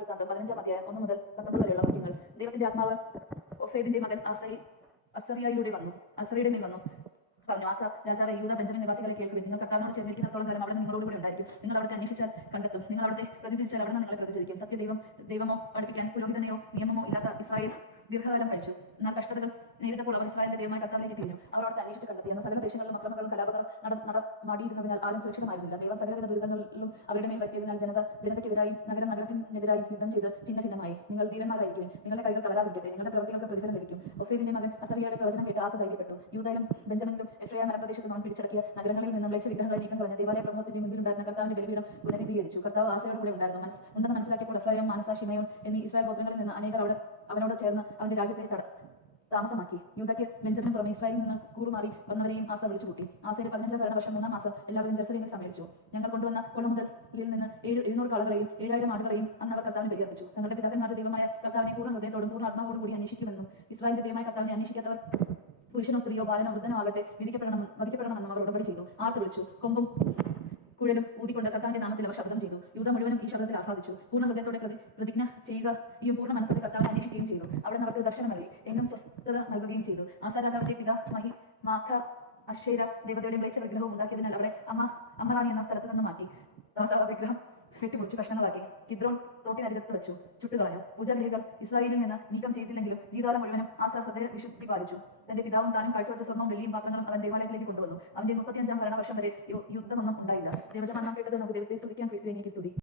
വൃത്താന്തം 15 അധ്യായം 1 മുതൽ 19 വരെയുള്ള വാക്യങ്ങൾ. ദൈവത്തിന്റെ ആത്മാവ് ഒഫേദിന്റെ മകൻ അസറിയയിലൂടെ വന്നു. അസറിയുടെ മേൽ വന്നു പറഞ്ഞു, ആസ രാജാവെ, യൂദാ ബെഞ്ചമിൻ നിവാസികളെ കേൾക്കുവിൻ. നിങ്ങൾ കർത്താവിനോട് ചേർന്നിരിക്കുന്നിടത്തോളം കാലം അവിടെ നിങ്ങളോടുകൂടി ഉണ്ടായിരിക്കും. നിങ്ങൾ അവിടുത്തെ അന്വേഷിച്ചാൽ കണ്ടെത്തും. നിങ്ങൾ അവിടുത്തെ പ്രതിനിധിച്ചാൽ അവിടെ നിങ്ങളെ പ്രതിചരിക്കും. ദൈവമോ പഠിപ്പിക്കാൻ പുരോഹിതനെയോ നിയമമോ ഇല്ലാത്ത ഇസ്രായേൽ ദീർഘകാലം കഴിച്ചു. എന്നാൽ കഷ്ടതകൾ നേരിട്ടപ്പോൾ അവർ ഇസ്രായേലിന്റെ ദൈവമായ കർത്താവിലേക്ക് തിരിഞ്ഞു. അവർ അവിടുത്തെ അന്വേഷിച്ച് കണ്ടെത്തി. എന്ന സകല ദേശങ്ങളിലും അക്രമങ്ങളും കലാപങ്ങളും നടമാടിയിരുന്നതിനാൽ ആരും സുരക്ഷിതമായിരുന്നില്ല. ദൈവം സകലവിധ ദുരിതങ്ങളിലും അവരുടെ മേൽ വരുത്തിയതിനാൽ ജനതയ്ക്കെതിരായും നഗരത്തിനെതിരായും യുദ്ധം ചെയ്ത് ഛിന്നഭിന്നമായി. നിങ്ങൾ ധീരന്മാരായിരിക്കും. നിങ്ങളുടെ കൈകൾ തളരാതിരിക്കട്ടെ. നിങ്ങളുടെ പ്രവൃത്തികൾക്ക് പ്രതിഫലം ലഭിക്കും. ഒഫേദിന്റെ മകൻ അസറിയയുടെ പ്രവചനം കേട്ട് ആസ ധൈര്യപ്പെട്ടു. യൂദയിലും ബെഞ്ചമിനിലും എഫ്രൈം മലപ്രദേശത്ത് അവൻ പിടിച്ചടക്കിയ നഗരങ്ങളിൽ നിന്നും മ്ലേച്ഛ വിഗ്രഹങ്ങളെ നീക്കം കളഞ്ഞ് ദേവാലയ പ്രമുഖത്തിന്റെ മുമ്പിലുണ്ടായിരുന്ന കർത്താവിന്റെ ബലിപീഠം പുനരുദ്ധീകരിച്ചു. കർത്താവ് ആസയുടെ കൂടെ ഉണ്ടായിരുന്നു ഉണ്ടെന്ന് മനസ്സിലാക്കിയപ്പോൾ എഫ്രൈം, മാനസ, ശിമയോൻ എന്നീ ഇസ്രായേൽ ഗോത്രങ്ങളിൽ നിന്ന് അനേകർ അവനോട് ചേർന്ന് അവന്റെ രാജ്യത്തെ താമസമാക്കി. യൂദയ്ക്ക് ബെഞ്ചമിനും പുറമെ ഇസ്രായേലിൽ നിന്ന് കൂറുമാറി വന്നവരെയും ആസ വിളിച്ചുകൂട്ടി. ആസയുടെ 15 ഭരണവർഷം 1-ാം മാസം എല്ലാവരും ജെറുസലേമിൽ സമ്മേളിച്ചു. ഞങ്ങൾ കൊണ്ടുവന്ന കൊള്ളുമുതലിൽ നിന്ന് 700 കാളകളെയും 7000 ആടുകളെയും അന്ന് അവർ കർത്താവിന് ബലിയർപ്പിച്ചു. തങ്ങളുടെ പിതാക്കന്മാരുടെ ദൈവമായ കർത്താവിനെ പൂർണ്ണ ഹൃദയത്തോടും പൂർണ്ണ ആത്മാവോടും കൂടി അന്വേഷിക്കുമെന്നും ഇസ്രായേലിന്റെ ദൈവമായ കർത്താവിനെ അന്വേഷിക്കാത്തവർ പുരുഷനോ സ്ത്രീയോ ബാലനോ വൃദ്ധനോ ആകട്ടെ വധിക്കപ്പെടണമെന്നും അവർ ഉടമ്പടി ചെയ്തു. ആർത്ത് വിളിച്ചു, കൊമ്പും കുഴലും ഊതിക്കൊണ്ട് കർത്താവിന്റെ നാമത്തിൽ അവർ ശബ്ദം ചെയ്തു. യൂദ മുഴുവനും ഈ ശബ്ദത്തിൽ ആഹ്ലാദിച്ചു. പൂർണ്ണ ഹൃദയത്തോടെ പ്രതിജ്ഞ ചെയ്യുകയും പൂർണ്ണ മനസ്സോടെ കർത്താവിനെ അന്വേഷിക്കുകയും ചെയ്തു. അവിടെ അവർക്ക് ദർശനം നൽകി, എങ്ങും സ്വസ്ഥത നൽകുകയും ചെയ്തു. ആസ രാജാവിന്റെ പിതാ മാഖ അശേര ദേവതയുടെ മ്ലേച്ഛ വിഗ്രഹവും ഉണ്ടാക്കിയതിനാൽ അവിടെ അമ്മറാണി എന്ന സ്ഥലത്ത് നിന്ന് മാറ്റി. ആസ വിഗ്രഹം വെട്ടിമുറിച്ചു കഷ്ണങ്ങളാക്കി കിദ്രോൺ തോട്ടിനരികത്ത് വെച്ചു ചുട്ടുകളഞ്ഞു. പൂജാഗിരികൾ ഇസ്രായേലിൽ നിന്ന് നീക്കം ചെയ്തില്ലെങ്കിലും ജീവിതകാലം മുഴുവനും ആസ ഹൃദയ വിശുദ്ധി പാലിച്ചു. തന്റെ പിതാവും താനും കാഴ്ചവെച്ച സ്വർണ്ണവും വെള്ളിയും പാത്രങ്ങളും അവൻ ദേവാലയത്തിലേക്ക് കൊണ്ടുവന്നു. അവന്റെ 35-ാം ഭരണവർഷം വരെ യുദ്ധമൊന്നും ഉണ്ടായില്ല. ദൈവജനം കേട്ടത് നമുക്ക് ദൈവത്തെ സ്തുതിക്കാൻ, ക്രിസ്തുവിനെ സ്തുതി.